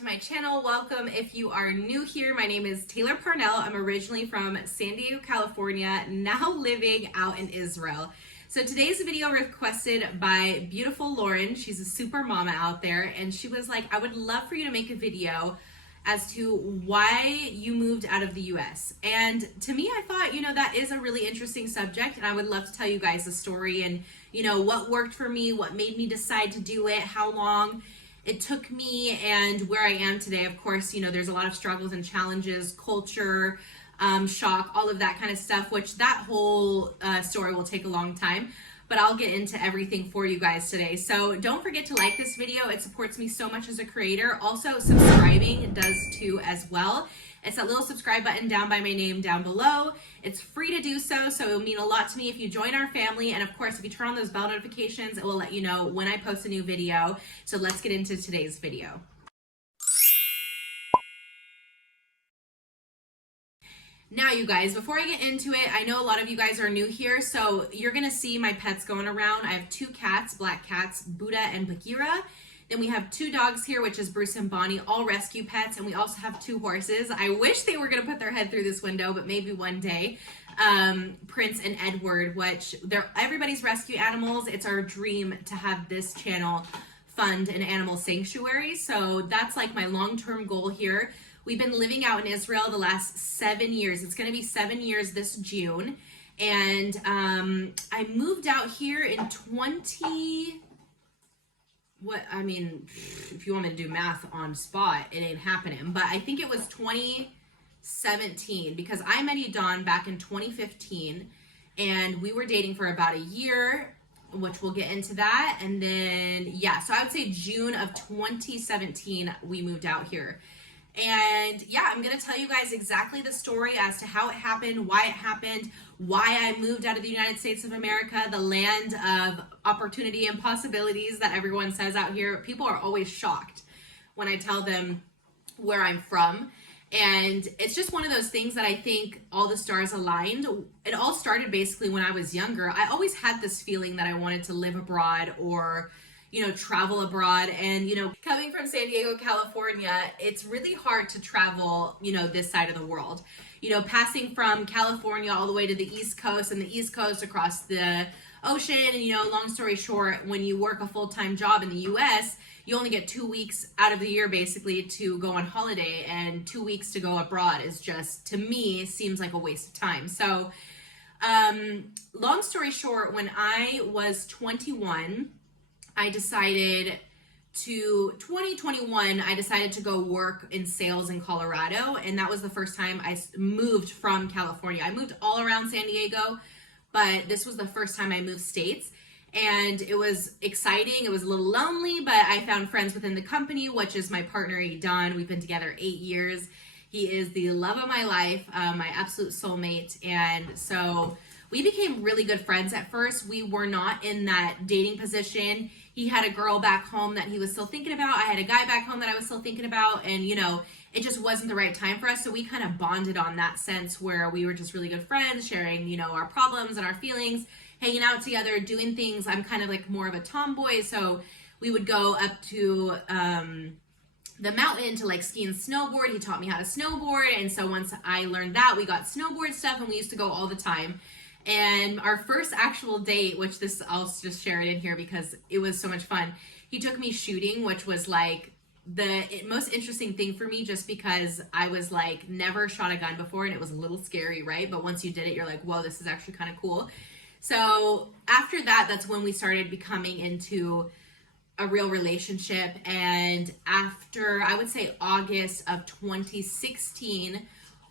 to my channel. Welcome if you are new here. My name is Taylor Parnell. I'm originally from San Diego, California, now living out in Israel. So today's video requested by beautiful Lauren. She's a super mama out there, and she was like, I would love for you to make a video as to why you moved out of the US. And to me, I thought, that is a really interesting subject, and I would love to tell you guys the story and, what worked for me, what made me decide to do it, how long it took me, and where I am today. Of course, there's a lot of struggles and challenges, culture, shock, all of that kind of stuff, which that whole story will take a long time, but I'll get into everything for you guys today. So don't forget to like this video. It supports me so much as a creator. Also, subscribing does too as well. It's that little subscribe button down by my name down below. It's free to do so it'll mean a lot to me if you join our family. And of course, if you turn on those bell notifications, it will let you know when I post a new video. So let's get into today's video. Now, you guys, before I get into it, I know a lot of you guys are new here, so you're gonna see my pets going around. I have two cats, black cats, Buddha and Bagheera. Then we have two dogs here, which is Bruce and Bonnie, all rescue pets, and we also have two horses. I wish they were gonna put their head through this window, but maybe one day. Prince and Edward, which they're everybody's rescue animals. It's our dream to have this channel fund an animal sanctuary, so that's like my long-term goal here. We've been living out in Israel the last 7 years. It's going to be 7 years this June. And I moved out here in if you want me to do math on spot, it ain't happening. But I think it was 2017, because I met Edan back in 2015. And we were dating for about a year, which we'll get into that. And then, so I would say June of 2017, we moved out here. And I'm going to tell you guys exactly the story as to how it happened, why I moved out of the United States of America, the land of opportunity and possibilities that everyone says out here. People are always shocked when I tell them where I'm from. And it's just one of those things that I think all the stars aligned. It all started basically when I was younger. I always had this feeling that I wanted to live abroad or travel abroad. And, coming from San Diego, California, it's really hard to travel, this side of the world. Passing from California all the way to the East Coast and the East Coast across the ocean. And, long story short, when you work a full-time job in the US, you only get 2 weeks out of the year basically to go on holiday, and 2 weeks to go abroad is just, to me, seems like a waste of time. So, long story short, when I was 21, I decided to go work in sales in Colorado, and that was the first time I moved from California. I moved all around San Diego, but this was the first time I moved states, and it was exciting. It was a little lonely, but I found friends within the company, which is my partner, Edan. We've been together 8 years. He is the love of my life, my absolute soulmate, and so we became really good friends at first. We were not in that dating position. He had a girl back home that he was still thinking about. I had a guy back home that I was still thinking about. And, it just wasn't the right time for us. So we kind of bonded on that sense where we were just really good friends, sharing, our problems and our feelings, hanging out together, doing things. I'm kind of like more of a tomboy. So we would go up to the mountain to like ski and snowboard. He taught me how to snowboard. And so once I learned that, we got snowboard stuff, and we used to go all the time. And our first actual date, which I'll just share it in here because it was so much fun. He took me shooting, which was like the most interesting thing for me, just because I was like never shot a gun before, and it was a little scary, right? But once you did it, you're like, whoa, this is actually kind of cool. So after that, that's when we started becoming into a real relationship. And after, I would say, August of 2016,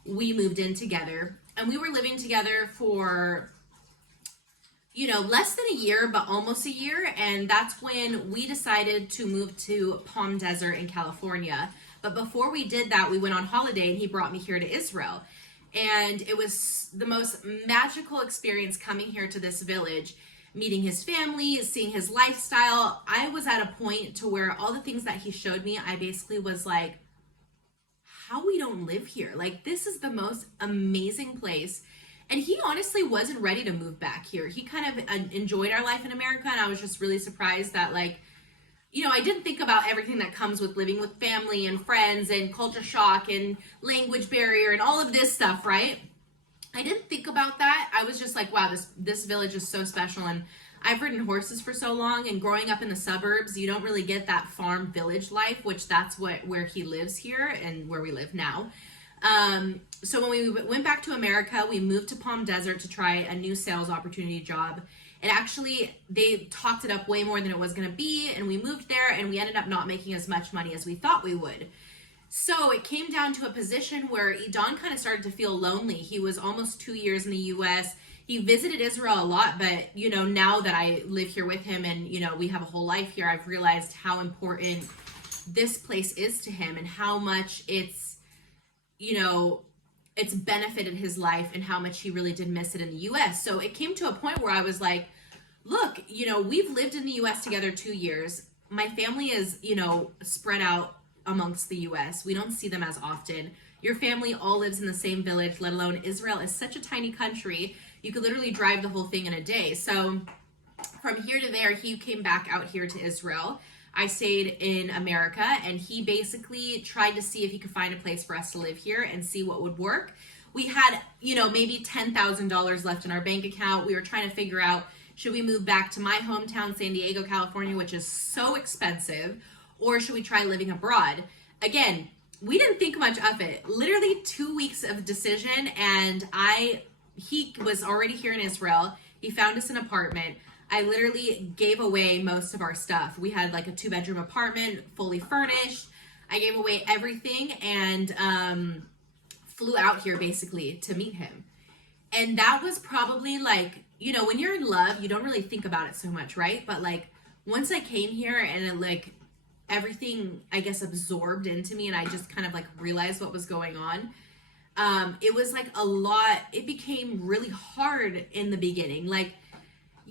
we moved in together. And we were living together for, less than a year, but almost a year. And that's when we decided to move to Palm Desert in California. But before we did that, we went on holiday, and he brought me here to Israel. And it was the most magical experience coming here to this village, meeting his family, seeing his lifestyle. I was at a point to where all the things that he showed me, I basically was like, how we don't live here. Like, this is the most amazing place. And he honestly wasn't ready to move back here. He kind of enjoyed our life in America, and I was just really surprised that, like, I didn't think about everything that comes with living with family and friends and culture shock and language barrier and all of this stuff, right? I didn't think about that. I was just like, wow, this village is so special. And I've ridden horses for so long, and growing up in the suburbs, you don't really get that farm village life, which that's where he lives here and where we live now. So when we went back to America, we moved to Palm Desert to try a new sales opportunity job. And actually, they talked it up way more than it was going to be, and we moved there, and we ended up not making as much money as we thought we would. So it came down to a position where Edan kind of started to feel lonely. He was almost 2 years in the U.S. He visited Israel a lot, but, now that I live here with him and, we have a whole life here, I've realized how important this place is to him and how much it's benefited his life and how much he really did miss it in the U.S. So it came to a point where I was like, look, we've lived in the U.S. together 2 years. My family is, spread out amongst the U.S. We don't see them as often. Your family all lives in the same village, let alone Israel is such a tiny country. You could literally drive the whole thing in a day. So from here to there, he came back out here to Israel. I stayed in America, and he basically tried to see if he could find a place for us to live here and see what would work. We had, maybe $10,000 left in our bank account. We were trying to figure out, should we move back to my hometown, San Diego, California, which is so expensive, or should we try living abroad? Again, we didn't think much of it. Literally 2 weeks of decision, and he was already here in Israel. He found us an apartment. I literally gave away most of our stuff. We had like a 2-bedroom apartment, fully furnished. I gave away everything and flew out here basically to meet him. And that was probably like, when you're in love, you don't really think about it so much, right? But like once I came here and it, like everything, I guess, absorbed into me and I just kind of like realized what was going on. It was like a lot. It became really hard in the beginning. Like,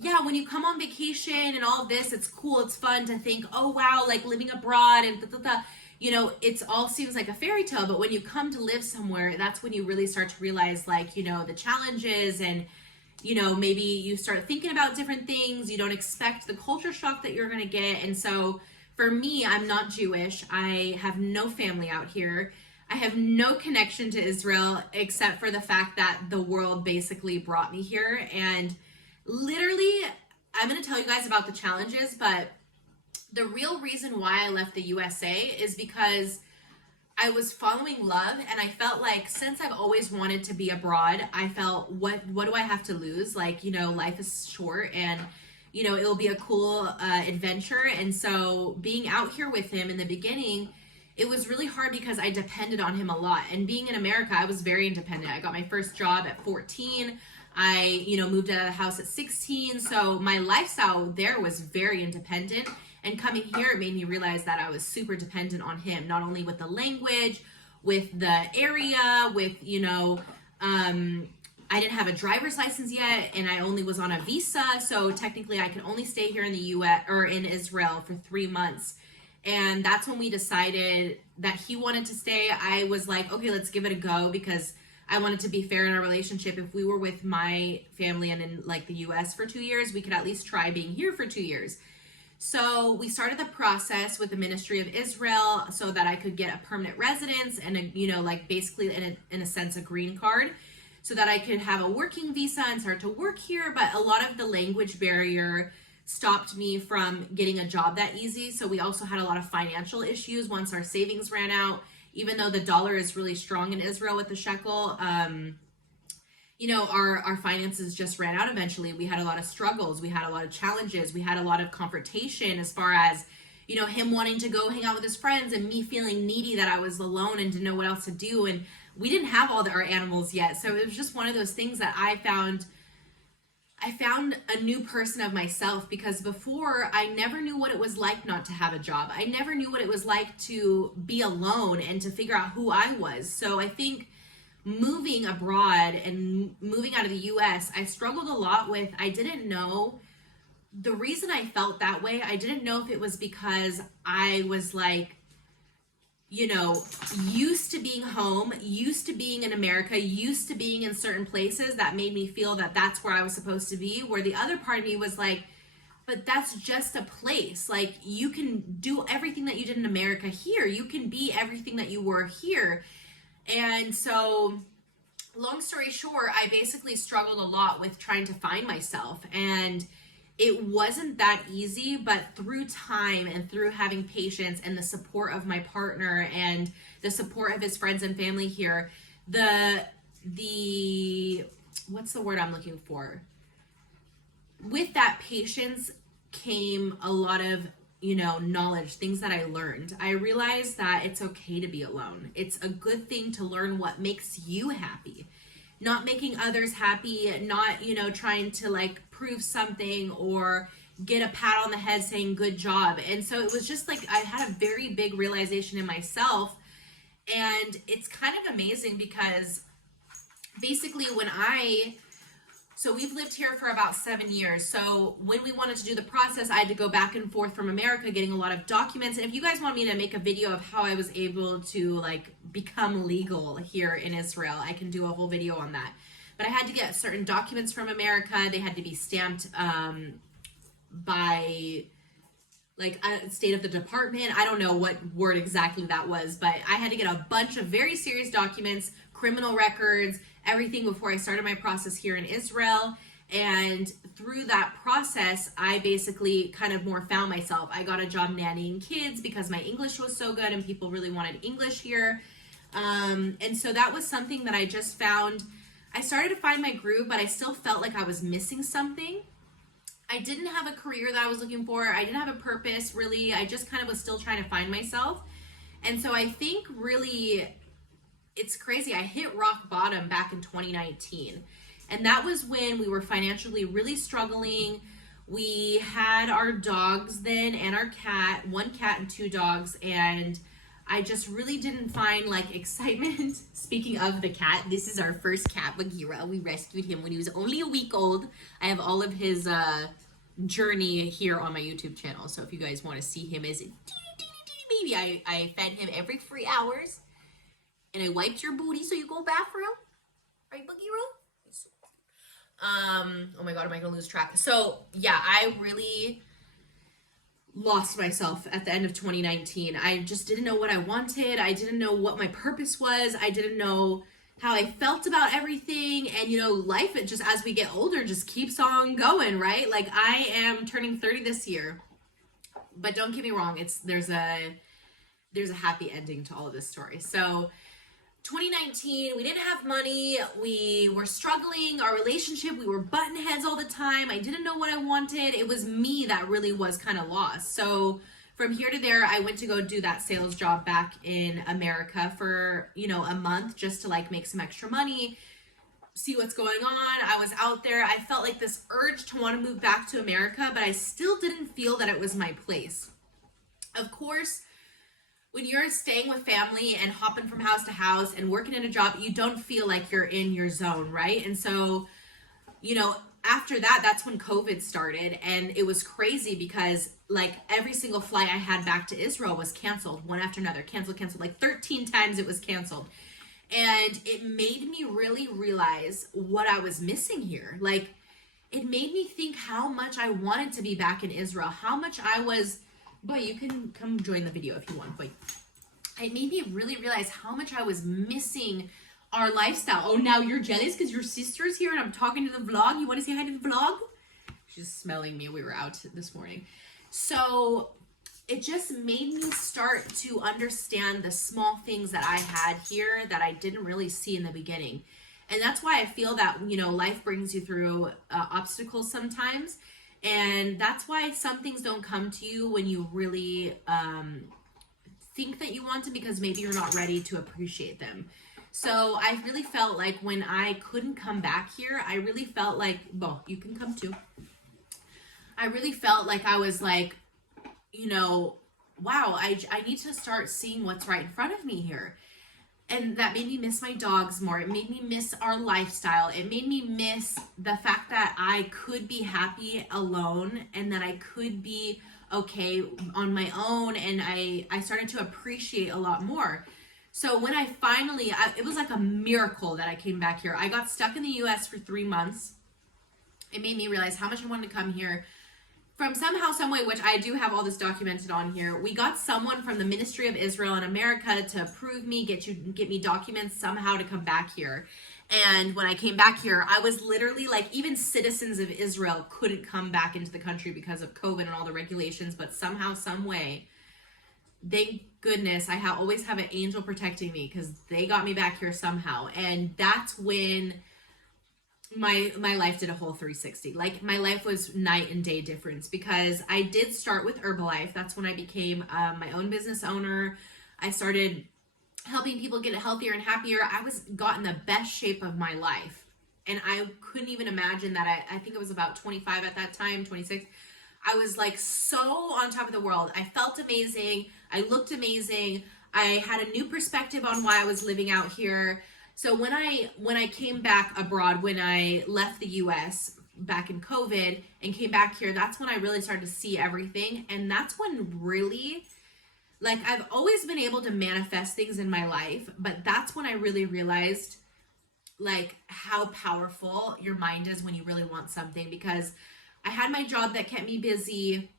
yeah, when you come on vacation and all of this, it's cool, it's fun to think, oh wow, like living abroad and it's all seems like a fairy tale. But when you come to live somewhere, that's when you really start to realize like, the challenges and, maybe you start thinking about different things. You don't expect the culture shock that you're going to get. And so for me, I'm not Jewish. I have no family out here. I have no connection to Israel except for the fact that the world basically brought me here. And literally, I'm going to tell you guys about the challenges, but the real reason why I left the USA is because I was following love, and I felt like since I've always wanted to be abroad, I felt, what do I have to lose? Like, life is short, and, it'll be a cool adventure. And so being out here with him in the beginning, it was really hard because I depended on him a lot. And being in America, I was very independent. I got my first job at 14. I, moved out of the house at 16. So my lifestyle there was very independent. And coming here, it made me realize that I was super dependent on him, not only with the language, with the area, with, I didn't have a driver's license yet, and I only was on a visa. So technically I could only stay here in the US or in Israel for 3 months. And that's when we decided that he wanted to stay. I was like, okay, let's give it a go, because I wanted to be fair in our relationship. If we were with my family and in like the US for 2 years, we could at least try being here for 2 years. So we started the process with the Ministry of Israel so that I could get a permanent residence and basically in a sense, a green card, so that I could have a working visa and start to work here. But a lot of the language barrier stopped me from getting a job that easy. So we also had a lot of financial issues once our savings ran out. Even though the dollar is really strong in Israel with the shekel, our finances just ran out eventually. We had a lot of struggles. We had a lot of challenges. We had a lot of confrontation as far as, him wanting to go hang out with his friends and me feeling needy that I was alone and didn't know what else to do. And we didn't have our animals yet. So it was just one of those things that I found a new person of myself, because before I never knew what it was like not to have a job. I never knew what it was like to be alone and to figure out who I was. So I think moving abroad and moving out of the US, I struggled a lot with, I didn't know the reason I felt that way. I didn't know if it was because I was like, used to being home, used to being in America, used to being in certain places that made me feel that that's where I was supposed to be, where the other part of me was like, but that's just a place. Like, you can do everything that you did in America here. You can be everything that you were here. And so, long story short, I basically struggled a lot with trying to find myself. And it wasn't that easy, but through time and through having patience and the support of my partner and the support of his friends and family here, the what's the word I'm looking for? With that patience came a lot of, knowledge, things that I learned. I realized that it's okay to be alone. It's a good thing to learn what makes you happy. Not making others happy, not, trying to like prove something or get a pat on the head saying good job. And so it was just like I had a very big realization in myself. And it's kind of amazing because basically so we've lived here for about 7 years. So when we wanted to do the process, I had to go back and forth from America getting a lot of documents. And if you guys want me to make a video of how I was able to like become legal here in Israel, I can do a whole video on that. But I had to get certain documents from America. They had to be stamped by like state of the department. I don't know what word exactly that was, but I had to get a bunch of very serious documents, criminal records, everything before I started my process here in Israel. And through that process, I basically kind of more found myself. I got a job nannying kids because my English was so good and people really wanted English here. And so that was something that I just found. I started to find my groove, but I still felt like I was missing something. I didn't have a career that I was looking for. I didn't have a purpose, really. I just kind of was still trying to find myself. And so I think really, it's crazy. I hit rock bottom back in 2019. And that was when we were financially really struggling. We had our dogs then and our cat, 1 cat and 2 dogs. And I just really didn't find like excitement. Speaking of the cat, this is our first cat, Bagheera. We rescued him when he was only a week old. I have all of his journey here on my YouTube channel. So if you guys want to see him as a teeny baby, I fed him every 3 hours. And I wiped your booty so you go bathroom. Right, Bagheera? Oh my God, am I gonna lose track? So yeah, I really lost myself at the end of 2019. I just didn't know what I wanted. I didn't know what my purpose was. I didn't know how I felt about everything. And life, it just, as we get older, just keeps on going, right? Like, I am turning 30 this year, but don't get me wrong, there's a happy ending to all of this story. So 2019, we didn't have money, we were struggling, our relationship, we were button heads all the time, I didn't know what I wanted. It was me that really was kind of lost. So from here to there, I went to go do that sales job back in America for, a month just to like make some extra money, see what's going on. I was out there. I felt like this urge to want to move back to America, but I still didn't feel that it was my place. Of course, when you're staying with family and hopping from house to house and working in a job, you don't feel like you're in your zone, right? And so, after that, that's when COVID started. And it was crazy because like every single flight I had back to Israel was canceled, one after another, canceled, like 13 times it was canceled. And it made me really realize what I was missing here. Like, it made me think how much I wanted to be back in Israel, how much I was... Boy, you can come join the video if you want. But it made me really realize how much I was missing our lifestyle. Oh, now you're jealous because your sister's here and I'm talking to the vlog. You want to say hi to the vlog? She's smelling me. We were out this morning. So it just made me start to understand the small things that I had here that I didn't really see in the beginning. And that's why I feel that, life brings you through obstacles sometimes. And that's why some things don't come to you when you really think that you want to, because maybe you're not ready to appreciate them. So I really felt like when I couldn't come back here, I really felt like, well, you can come too. I really felt like I was like, wow, I need to start seeing what's right in front of me here. And that made me miss my dogs more. It made me miss our lifestyle. It made me miss the fact that I could be happy alone and that I could be okay on my own. And I started to appreciate a lot more. So when I finally, it was like a miracle that I came back here. I got stuck in the US for 3 months. It made me realize how much I wanted to come here. from somehow, some way, which I do have all this documented on here, we got someone from the Ministry of Israel in America to approve me, get me documents somehow to come back here. And when I came back here, I was literally like, even citizens of Israel couldn't come back into the country because of COVID and all the regulations, but somehow, some way, thank goodness, I always have an angel protecting me, because they got me back here somehow. And that's when my life did a whole 360. Like, my life was night and day difference, because I did start with Herbalife. That's when I became my own business owner. I started helping people get healthier and happier. I got in the best shape of my life, and I couldn't even imagine that. I think it was about 25 at that time, 26. I was like so on top of the world. I felt amazing. I looked amazing. I had a new perspective on why I was living out here. So when I came back abroad, when I left the US back in COVID and came back here, that's when I really started to see everything. And that's when really, like, I've always been able to manifest things in my life, but that's when I really realized, like, how powerful your mind is when you really want something. Because I had my job that kept me busy.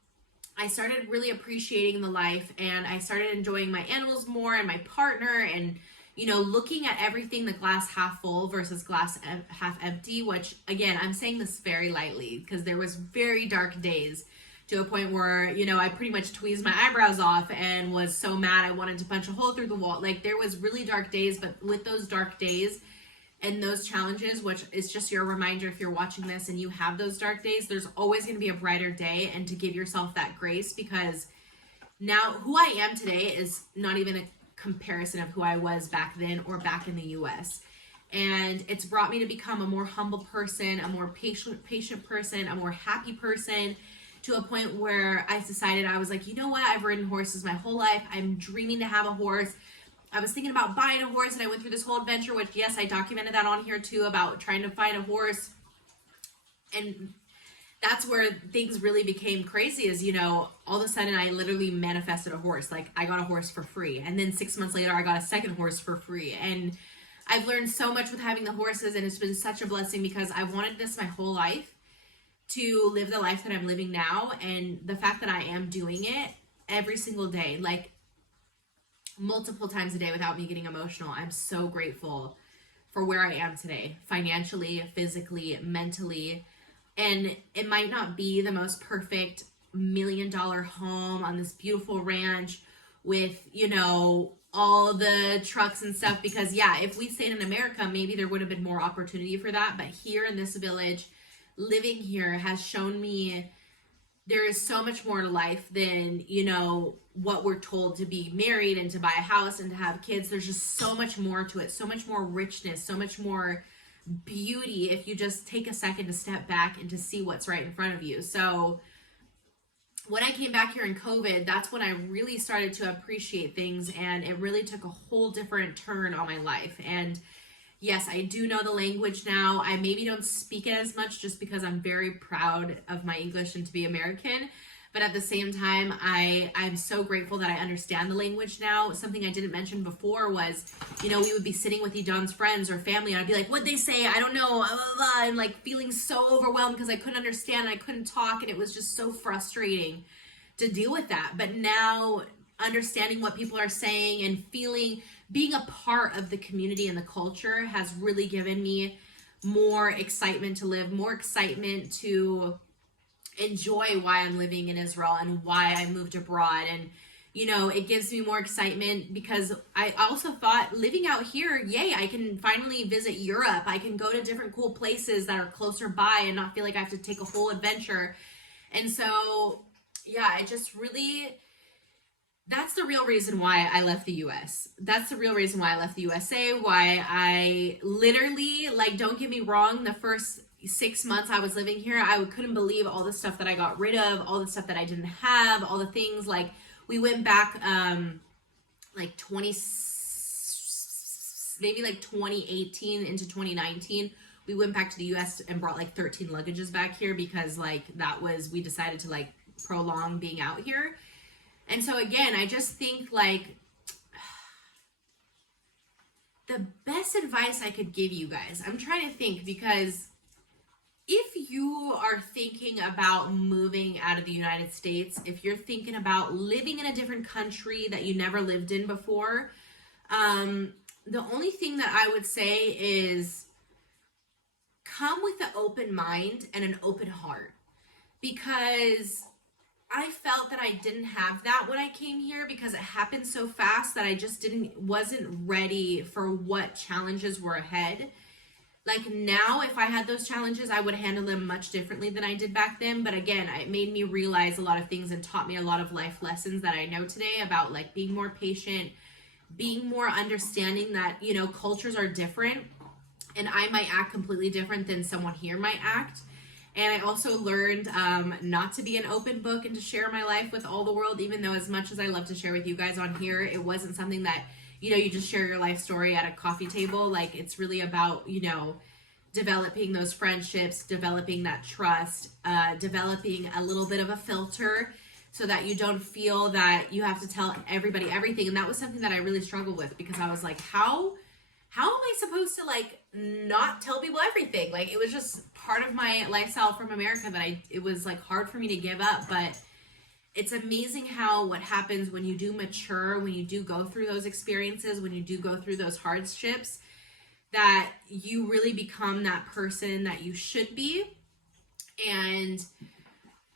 I started really appreciating the life, and I started enjoying my animals more and my partner, and, you know, looking at everything, the glass half full versus glass half empty, which, again, I'm saying this very lightly, because there was very dark days, to a point where, you know, I pretty much tweezed my eyebrows off and was so mad I wanted to punch a hole through the wall. Like, there was really dark days, but with those dark days and those challenges, which is just your reminder, if you're watching this and you have those dark days, there's always going to be a brighter day, and to give yourself that grace, because now who I am today is not even a comparison of who I was back then or back in the US. And it's brought me to become a more humble person, a more patient person, a more happy person, to a point where I decided, I was like, you know what? I've ridden horses my whole life. I'm dreaming to have a horse. I was thinking about buying a horse, and I went through this whole adventure, which, yes, I documented that on here too, about trying to find a horse. And that's where things really became crazy, is, you know, all of a sudden I literally manifested a horse. Like, I got a horse for free. And then 6 months later, I got a second horse for free. And I've learned so much with having the horses, and it's been such a blessing, because I wanted this my whole life, to live the life that I'm living now. And the fact that I am doing it every single day, like multiple times a day, without me getting emotional, I'm so grateful for where I am today, financially, physically, mentally. And it might not be the most perfect $1 million home on this beautiful ranch with, you know, all the trucks and stuff, because yeah, if we stayed in America, maybe there would have been more opportunity for that. But here in this village, living here has shown me there is so much more to life than, you know, what we're told, to be married and to buy a house and to have kids. There's just so much more to it, so much more richness, so much more beauty, if you just take a second to step back and to see what's right in front of you. So when I came back here in COVID, that's when I really started to appreciate things, and it really took a whole different turn on my life. And yes, I do know the language now. I maybe don't speak it as much, just because I'm very proud of my English and to be American. But at the same time, I'm so grateful that I understand the language now. Something I didn't mention before was, you know, we would be sitting with Edan's friends or family, and I'd be like, what'd they say? I don't know. Blah, blah, blah, and like feeling so overwhelmed because I couldn't understand and I couldn't talk. And it was just so frustrating to deal with that. But now, understanding what people are saying and being a part of the community and the culture has really given me more excitement to live, more excitement to enjoy why I'm living in Israel and why I moved abroad. And, you know, it gives me more excitement because I also thought, living out here, yay, I can finally visit Europe. I can go to different cool places that are closer by and not feel like I have to take a whole adventure. And so, yeah, I just really... that's the real reason why I left the US. That's the real reason why I left the USA, why I literally, like, don't get me wrong, the first 6 months I was living here, I couldn't believe all the stuff that I got rid of, all the stuff that I didn't have, all the things. Like, we went back, like 2018 into 2019, we went back to the US and brought like 13 luggages back here because, like, we decided to, like, prolong being out here. And so again, I just think, like, the best advice I could give you guys, I'm trying to think, because if you are thinking about moving out of the United States, if you're thinking about living in a different country that you never lived in before, the only thing that I would say is come with an open mind and an open heart, because I felt that I didn't have that when I came here, because it happened so fast that I just wasn't ready for what challenges were ahead. Like now, if I had those challenges, I would handle them much differently than I did back then. But again, it made me realize a lot of things and taught me a lot of life lessons that I know today about like being more patient, being more understanding that, you know, cultures are different and I might act completely different than someone here might act. And I also learned not to be an open book and to share my life with all the world, even though as much as I love to share with you guys on here, it wasn't something that, you know, you just share your life story at a coffee table. Like it's really about, you know, developing those friendships, developing that trust, developing a little bit of a filter so that you don't feel that you have to tell everybody everything. And that was something that I really struggled with, because I was like, how am I supposed to like not tell people everything? Like it was just part of my lifestyle from America that it was like hard for me to give up. But it's amazing how what happens when you do mature, when you do go through those experiences, when you do go through those hardships, that you really become that person that you should be. And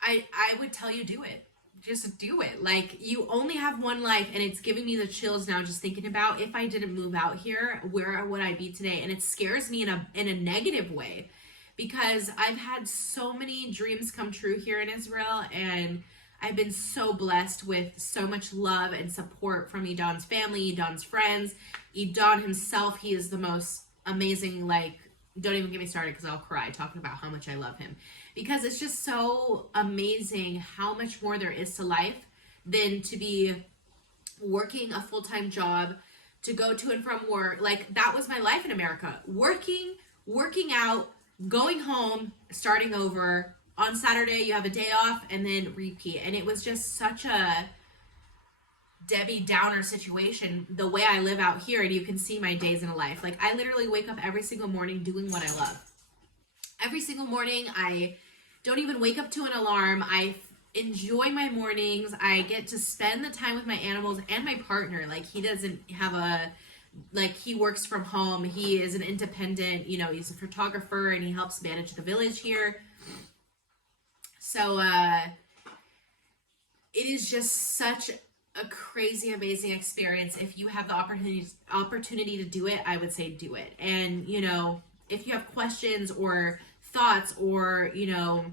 I would tell you, do it. Just do it. Like you only have one life, and it's giving me the chills now just thinking about if I didn't move out here, where would I be today? And it scares me in a negative way, because I've had so many dreams come true here in Israel, and I've been so blessed with so much love and support from Edan's family, Edan's friends, Edan himself. He is the most amazing, like, don't even get me started because I'll cry talking about how much I love him. Because it's just so amazing how much more there is to life than to be working a full-time job, to go to and from work. Like that was my life in America. Working out, going home, starting over. On Saturday, you have a day off and then repeat. And it was just such a Debbie Downer situation the way I live out here. And you can see my days in a life. Like I literally wake up every single morning doing what I love. Every single morning, I don't even wake up to an alarm. I enjoy my mornings. I get to spend the time with my animals and my partner. Like he doesn't have he works from home. He is an independent, you know, he's a photographer and he helps manage the village here. So it is just such a crazy, amazing experience. If you have the opportunity to do it, I would say do it. And, you know, if you have questions or thoughts or, you know,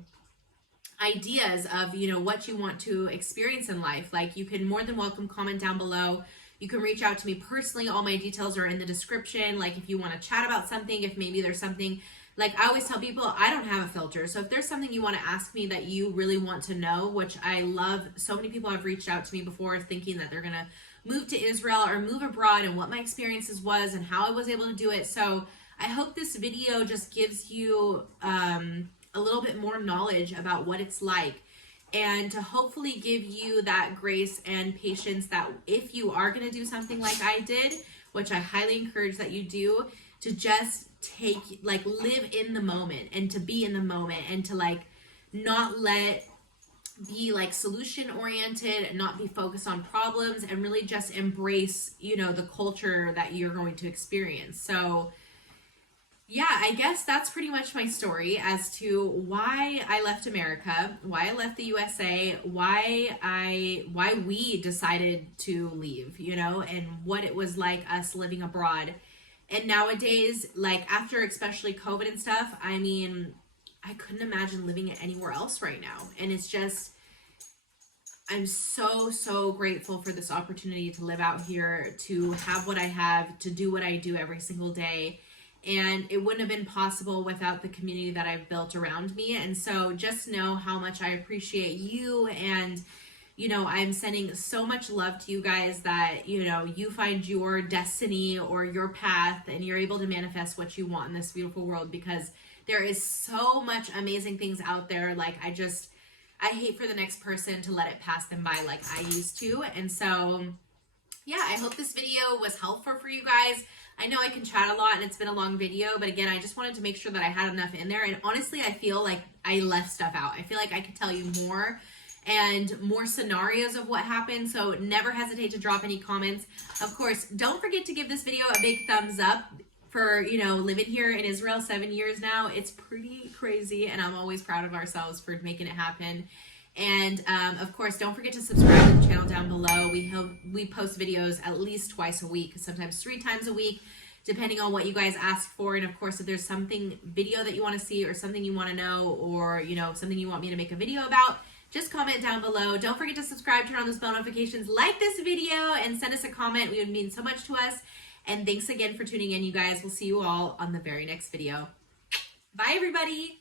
ideas of, you know, what you want to experience in life, like you can more than welcome comment down below. You can reach out to me personally. All my details are in the description. Like if you want to chat about something, if maybe there's something, like I always tell people, I don't have a filter. So if there's something you want to ask me that you really want to know, which I love, so many people have reached out to me before thinking that they're going to move to Israel or move abroad and what my experiences was and how I was able to do it. So I hope this video just gives you a little bit more knowledge about what it's like, and to hopefully give you that grace and patience that if you are going to do something like I did, which I highly encourage that you do, to just live in the moment and to be in the moment and to like not be like solution oriented and not be focused on problems and really just embrace, you know, the culture that you're going to experience. So yeah, I guess that's pretty much my story as to why I left America, why I left the USA, why we decided to leave, you know, and what it was like us living abroad. And nowadays, like after especially COVID and stuff, I mean, I couldn't imagine living anywhere else right now. And it's just, I'm so grateful for this opportunity to live out here, to have what I have, to do what I do every single day. And it wouldn't have been possible without the community that I've built around me. And so just know how much I appreciate you. And, you know, I'm sending so much love to you guys that, you know, you find your destiny or your path and you're able to manifest what you want in this beautiful world, because there is so much amazing things out there. Like I hate for the next person to let it pass them by like I used to. And so yeah, I hope this video was helpful for you guys. I know I can chat a lot and it's been a long video, but again, I just wanted to make sure that I had enough in there. And honestly, I feel like I left stuff out. I feel like I could tell you more and more scenarios of what happened. So never hesitate to drop any comments. Of course, don't forget to give this video a big thumbs up. For, you know, living here in Israel 7 years now, it's pretty crazy, and I'm always proud of ourselves for making it happen. And of course, don't forget to subscribe to the channel down below. We post videos at least twice a week, sometimes 3 times a week, depending on what you guys ask for. And of course, if there's something video that you want to see or something you want to know, or you know, something you want me to make a video about, just comment down below. Don't forget to subscribe, turn on those bell notifications, like this video, and send us a comment. It would mean so much to us. And thanks again for tuning in, you guys. We'll see you all on the very next video. Bye, everybody.